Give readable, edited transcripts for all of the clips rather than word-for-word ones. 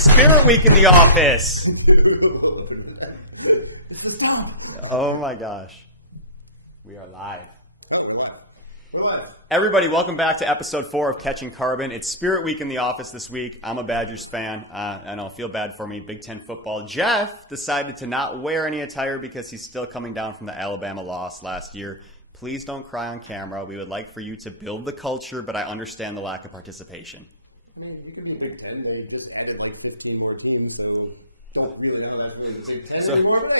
It's Spirit Week in the office. Oh my gosh. We are live. Everybody, welcome back to episode 4 of Catching Carbon. It's Spirit Week in the office this week. I'm a Badgers fan. I know, feel bad for me. Big Ten football. Jeff decided to not wear any attire because he's still coming down from the Alabama loss last year. Please don't cry on camera. We would like for you to build the culture, but I understand the lack of participation. You could be Big Ten. They just added like 15 more teams, so don't really know that playing the Big Ten anymore.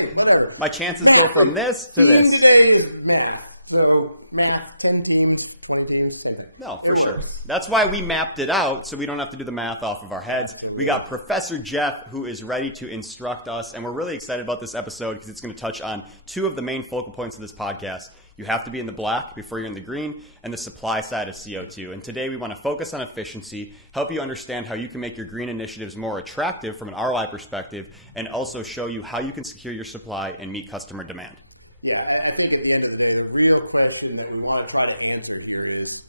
My chances go from this to this. Yeah. So, 10 teams, 4 games, 10. No, for sure. That's why we mapped it out, so we don't have to do the math off of our heads. We got Professor Jeff, who is ready to instruct us, and we're really excited about this episode because it's going to touch on 2 of the main focal points of this podcast. You have to be in the black before you're in the green, and the supply side of CO2. And today we want to focus on efficiency, help you understand how you can make your green initiatives more attractive from an ROI perspective, and also show you how you can secure your supply and meet customer demand. Yeah, I think at the end of the day, the real question that we want to try to answer here is,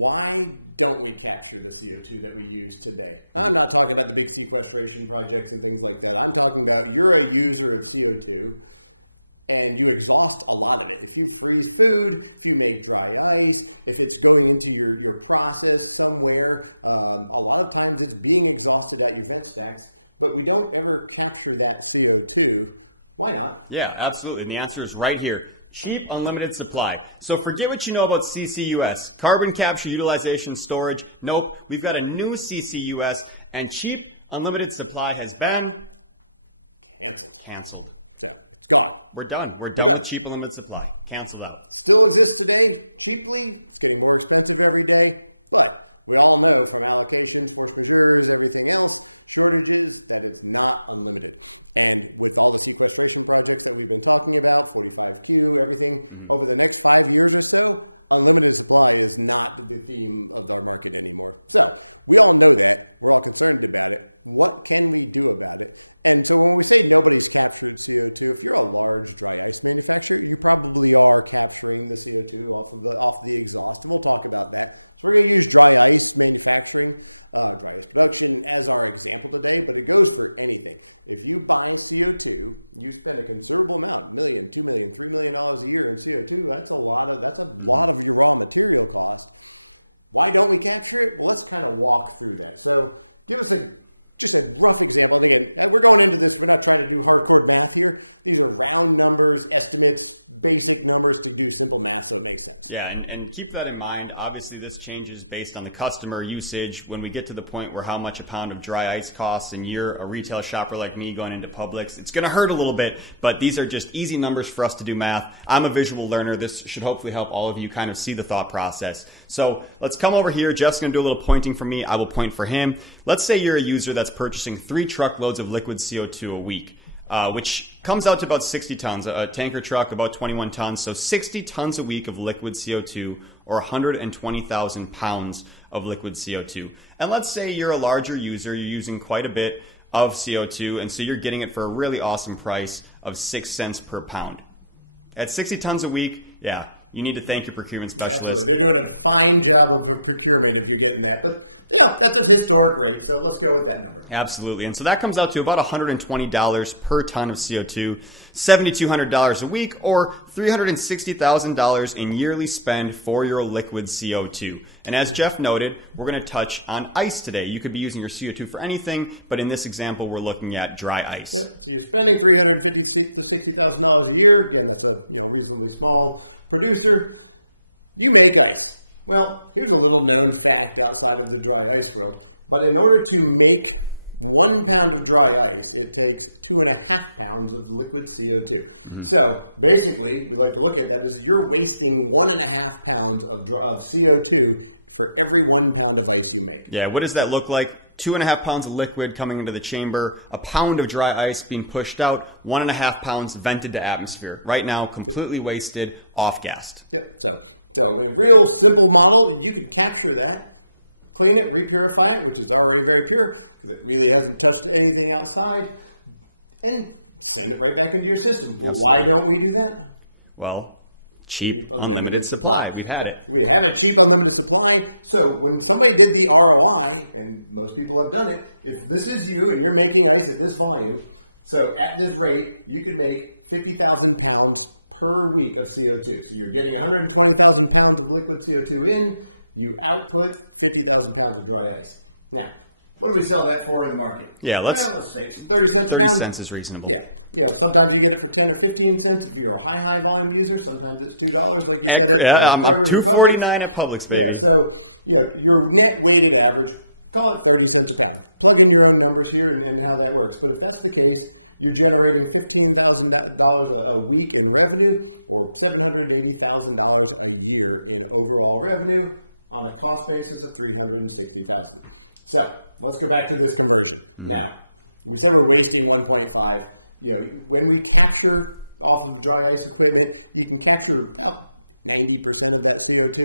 why don't we capture the CO2 that we use today? I'm not talking about the big sequestration projects and things like that. I'm talking about you're a user of CO2, and you exhaust a lot of it. If you freeze food, you make dry ice, if it's going into your process somewhere, a lot of times it's being exhausted at these stacks, but we don't ever capture that CO2. Why not? Yeah, absolutely. And the answer is right here. Cheap, unlimited supply. So forget what you know about CCUS. Carbon capture, utilization, storage. Nope. We've got a new CCUS, and cheap, unlimited supply has been canceled. Yeah. We're done. We're done with cheap, unlimited supply. Canceled out. Little bit today, cheaply, get more expensive every day. But we all know from allocations, force reserves, everything else, shortages, that is not unlimited. And your policy sequestration project that we just talked about, 45Q, everything, over the next 5 years or so, unlimited supply is not the theme of what we're going to do. We don't want to do that. We don't want to turn about it. What can we do about it? And so when we say go to capture CO2, we are a large project manufacturer. You're talking to a lot of capturing the CO2 off of the off-movies. We'll talk about that. We're going to use manufacturing. What's in as our example today, but it goes for anything. If you pocket CO2, you spend a considerable amount, $3 billion a year in CO2, that's a lot of, that's a raw material for us. Why don't we capture it? Let's kind of walk through that. So here's a we're going into this much as you work for back here. These are round numbers, estimates, basic numbers to do simple math. Yeah, and keep that in mind. Obviously, this changes based on the customer usage. When we get to the point where how much a pound of dry ice costs and you're a retail shopper like me going into Publix, it's going to hurt a little bit, but these are just easy numbers for us to do math. I'm a visual learner. This should hopefully help all of you kind of see the thought process. So let's come over here. Jeff's going to do a little pointing for me. I will point for him. Let's say you're a user that's purchasing 3 truckloads of liquid CO2 a week, which comes out to about 60 tons. A tanker truck, about 21 tons. So 60 tons a week of liquid CO2 or 120,000 pounds of liquid CO2. And let's say you're a larger user, you're using quite a bit of CO2, and so you're getting it for a really awesome price of 6 cents per pound. At 60 tons a week, yeah, you need to thank your procurement specialist. We're doing a fine job of procurement if you're getting that. Yeah, that's a historic rate, so let's go with that number. Absolutely. And so that comes out to about $120 per ton of CO2, $7,200 a week, or $360,000 in yearly spend for your liquid CO2. And as Jeff noted, we're going to touch on ice today. You could be using your CO2 for anything, but in this example, we're looking at dry ice. So you're spending $350,000 to $60,000 a year. Again, that's a reasonably small producer. You make ice. Well, here's a little known fact outside of the dry ice world. But in order to make 1 pound of dry ice, it takes 2.5 pounds of liquid CO2. So basically, the way to look at that is you're wasting 1.5 pounds of CO2 for every 1 pound of ice you make. Yeah, what does that look like? 2.5 pounds of liquid coming into the chamber, a pound of dry ice being pushed out, 1.5 pounds vented to atmosphere. Right now, completely wasted, off-gassed. Yeah, so in a real simple model, you can capture that, clean it, repurify it, which is already very pure. It really hasn't touched anything outside, and send it right back into your system. Absolutely. Why don't we do that? Well, Cheap, unlimited supply. We've had it. We have a cheap, unlimited supply. So when somebody gives me ROI, and most people have done it, if this is you and you're making ice at this volume, so at this rate, you can make 50,000 pounds per week of CO2. So you're getting 120,000 pounds of liquid CO2 in, you output 50,000 pounds of dry ice. Now, what do we sell that for in the market? Yeah, let's say 30 cents is reasonable. Yeah. Sometimes you get it for 10 or 15 cents if you're a high volume user. Sometimes it's $2. Yeah, I'm $2.49 at Publix, baby. Yeah, so, your net weighted average, call it 30 cents a pound. Plug in the numbers here and how that works. But if that's the case, you're generating $15,000 a week in revenue, or $780,000 a year in overall revenue on a cost basis of $360,000. So let's go back to this conversion. Now, instead of wasting 1.5, when we capture off of dry ice equipment, you can capture 90% of that CO2.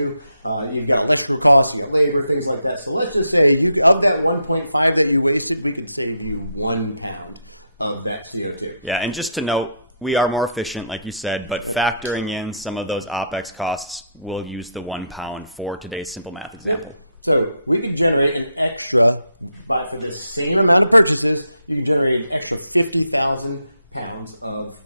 You've got extra costs, labor, things like that. So let's just say of that 1.5 that you wasted, we can save you 1 pound of that CO2. Yeah, and just to note, we are more efficient, like you said, but factoring in some of those OPEX costs, we'll use the 1 pound for today's simple math example. So we can generate an extra, but for the same amount of purchases, you can generate an extra 50,000 pounds of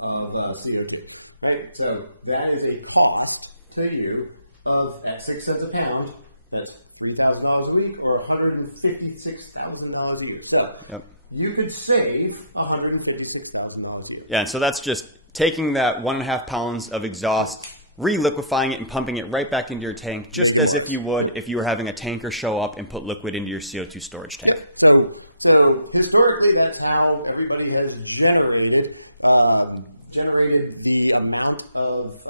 CO2. Right? So that is a cost to you of, at 6 cents a pound, that's $3,000 a week or $156,000 a year. So you could save $156,000 a year. Yeah, and so that's just taking that 1.5 pounds of exhaust, re-liquefying it and pumping it right back into your tank, just as if you would if you were having a tanker show up and put liquid into your CO2 storage tank. So historically, that's how everybody has generated the amount of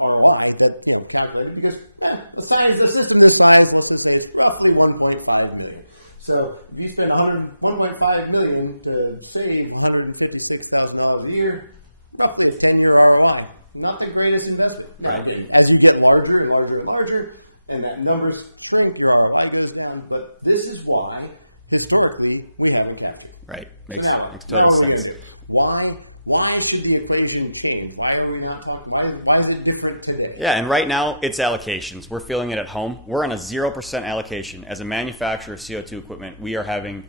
ROI that calculated, because the system decides, let's just say, roughly 1.5 million. So if you spend $1.5 million to save $156,000 a year, roughly a 10-year ROI. Not the greatest investment. Right. As you get larger and larger and larger, and that numbers shrink, the ROI goes down. But this is why, historically, we haven't captured. Right. Makes total sense. Why should the equation change? Why are we not talking? Why is it different today? Yeah, and right now it's allocations. We're feeling it at home. We're on a 0% allocation. As a manufacturer of CO2 equipment, we are having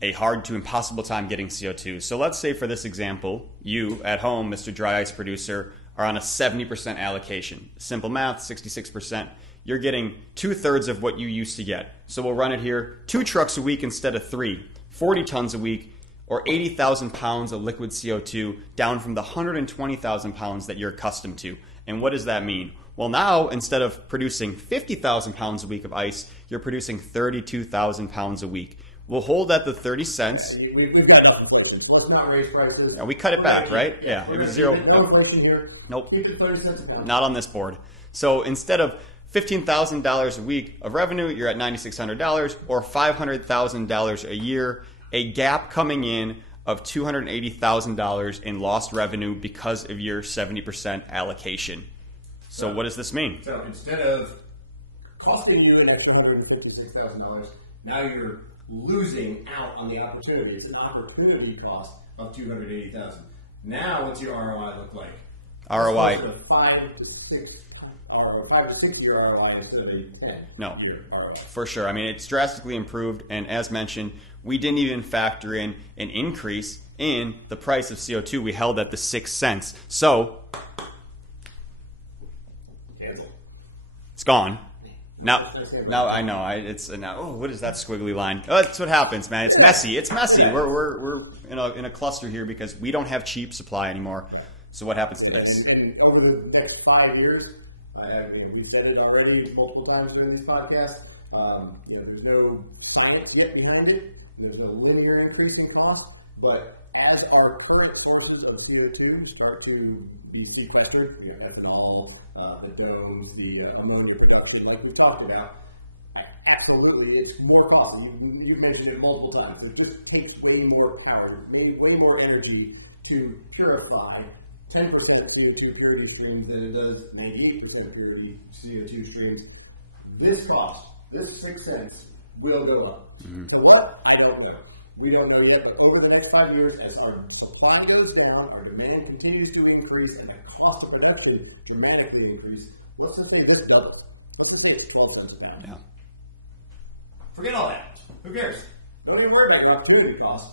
a hard to impossible time getting CO2. So let's say for this example, you at home, Mr. Dry Ice Producer, are on a 70% allocation. Simple math, 66%. You're getting 2/3 of what you used to get. So we'll run it here, 2 trucks a week instead of 3, 40 tons a week, or 80,000 pounds of liquid CO2 down from the 120,000 pounds that you're accustomed to. And what does that mean? Well, now instead of producing 50,000 pounds a week of ice, you're producing 32,000 pounds a week. We'll hold at the 30 cents. Let's not raise prices. And we cut it back, right? Yeah, it was 0. Nope. Not on this board. So instead of $15,000 a week of revenue, you're at $9,600 or $500,000 a year. A gap coming in of $280,000 in lost revenue because of your 70% allocation. So what does this mean? So instead of costing you an extra $156,000, now you're losing out on the opportunity. It's an opportunity cost of $280,000. Now, what's your ROI look like? ROI. 5 to 6 year ROI instead of a 10. No, for sure. I mean, it's drastically improved. And as mentioned, we didn't even factor in an increase in the price of CO2. We held at the 6 cents. So it's gone. Now I know. What is that squiggly line? Oh, that's what happens, man. It's messy. It's messy. We're in a cluster here because we don't have cheap supply anymore. So what happens to this? And over the next 5 years, we've said it already multiple times during this podcast. There's no science yet behind it. There's a linear increase in cost. But as our current sources of CO2 start to be sequestered, ethanol, the domes, the ammonia production, like we talked about, absolutely, it's more cost. I mean, you mentioned it multiple times. It just takes way more power, way more energy to purify 10% CO2 purity streams than it does 98% purity CO2 streams. This cost, this 6 cents, will go up. Mm-hmm. So what? I don't know. We don't know yet, but over the next 5 years, as our supply goes down, our demand continues to increase, and the cost of production dramatically increase, Let's just say this doubles. Let's just say it's 12 cents a pound. Yeah. Forget all that. Who cares? Don't even worry about your opportunity cost.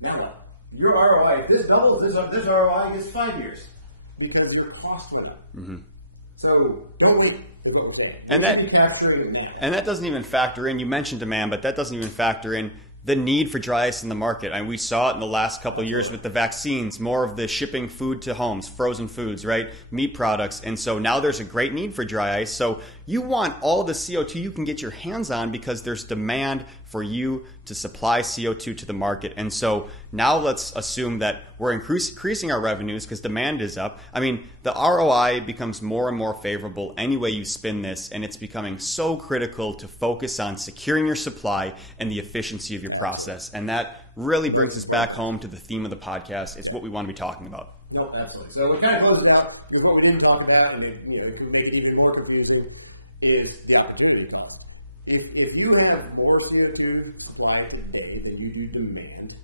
Now what? Your ROI, if this doubles, this ROI gets 5 years because your cost went up. Mm-hmm. So don't wait. And that doesn't even factor in, you mentioned demand, but that doesn't even factor in the need for dry ice in the market. And we saw it in the last couple of years with the vaccines, more of the shipping food to homes, frozen foods, right? Meat products. And so now there's a great need for dry ice. So you want all the CO2 you can get your hands on because there's demand for you to supply CO2 to the market. And so now let's assume that we're increasing our revenues because demand is up. I mean, the ROI becomes more and more favorable any way you spin this, and it's becoming so critical to focus on securing your supply and the efficiency of your process. And that really brings us back home to the theme of the podcast. It's what we want to be talking about. No, absolutely. So what kind of closes out is what we didn't talk about, and it could make it even more confusing, is the opportunity cost. If you have more CO2 supply today than you do demand,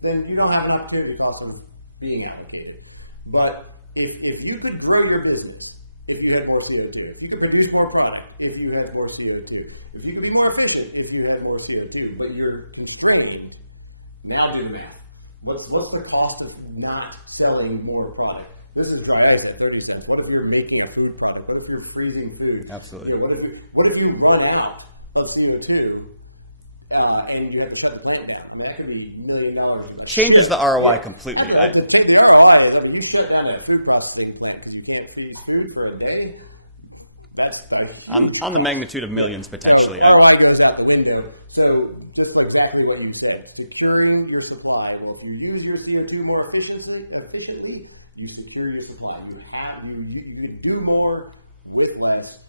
then you don't have an opportunity cost of being allocated. But if you could grow your business, if you had more CO2, you could produce more product if you had more CO2. If you could be more efficient if you had more CO2, but you're constrained, now do the math. What's the cost of not selling more product? This is dry ice at 30 cents. What if you're making a food product? What if you're freezing food? Absolutely. What if you run out of CO2 and you have to shut the plant down? That could be $1 million. Changes the ROI completely. The ROI, when you shut down that food processing plant because you can't feed food for a day, that's on the magnitude of millions potentially. ROI goes out the window. So just exactly what you said, securing your supply. Well, if you use your CO2 more efficiently, you secure your supply. You do more with less.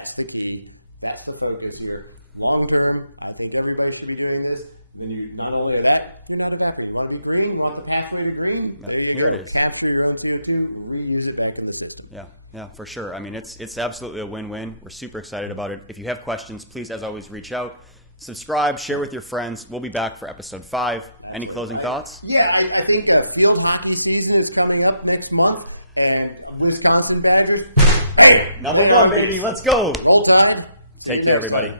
That's the key. That's the focus here. Long term, I think everybody should be doing this. Then you not only that, you're not exactly. You want to be green, you want the pathway to green. No, here it is. Capture your own CO2, reuse it back into the system. Yeah, for sure. I mean, it's absolutely a win-win. We're super excited about it. If you have questions, please, as always, reach out. Subscribe, share with your friends. We'll be back for episode 5. Any closing thoughts? Yeah, I think field hockey season is coming up next month, and Wisconsin Badgers. Hey, number 1, baby. Let's go. Hold on. Take care, everybody.